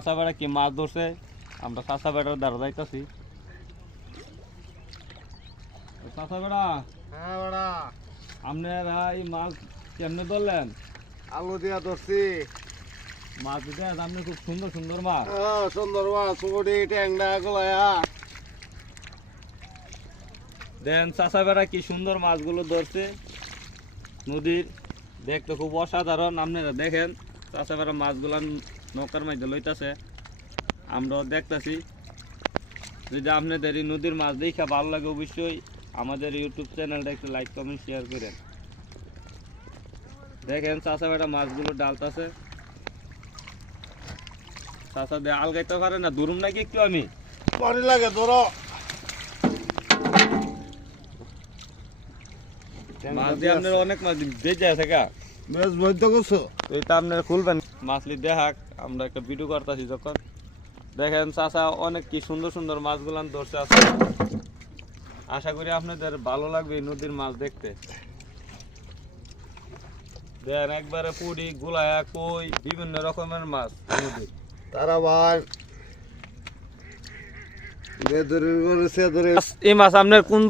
চাষা বেড়া কি মাছ ধরছে, আমরা চাষা বেড়ার দ্বারা যাইতাছি। চাষা বেড়া, হ্যাঁ বেড়া, আপনারা এই মাছ কেমনে ধরলেন? আলু দিয়া ধরছি। মাছ দিতে আপনি খুব সুন্দর সুন্দর মাছ। সুন্দর মাছ, পুকুরি ট্যাংরা গোলায়া। দেন চাষা বেড়া কি সুন্দর মাছগুলো ধরছে নদীর, দেখতে খুব অসাধারণ। আপনারা দেখেন চাষা বেড়া মাছগুলো নৌকার মধ্যে লইতাছে, আমরাও দেখতেছি। যদি আপনাদের এই নদীর মাছ দেখে ভালো লাগে অবশ্যই আমাদের ইউটিউব চ্যানেলটা একটু লাইক কমেন্ট শেয়ার করেন। দেখেন চাষা বেড়া মাছগুলো ডালতাছে। চাষা দিয়ে আলগাইতে পারে না, ধরুম নাকি একটু আমি পানি লাগে ধরো। মাছ দিয়ে আপনার অনেক মাছ বেঁচে আছে কা বেশ বৈধ করছো। এইটা আপনার খুলবেন মাছলি দেখাক, আমরা একটা ভিডিও করতেছি যখন। দেখেন চাচা অনেক কি সুন্দর সুন্দর মাছগুলান ধরছে আছে। আশা করি আপনাদের ভালো লাগবে এই নদীর মাছ দেখতে। দেখেন একবারে পুরি গুলায়া কই বিভিন্ন রকমের মাছ নদীর। তারা ভাই বেদরের করে সে ধরে। এই মাছ আপনার কোন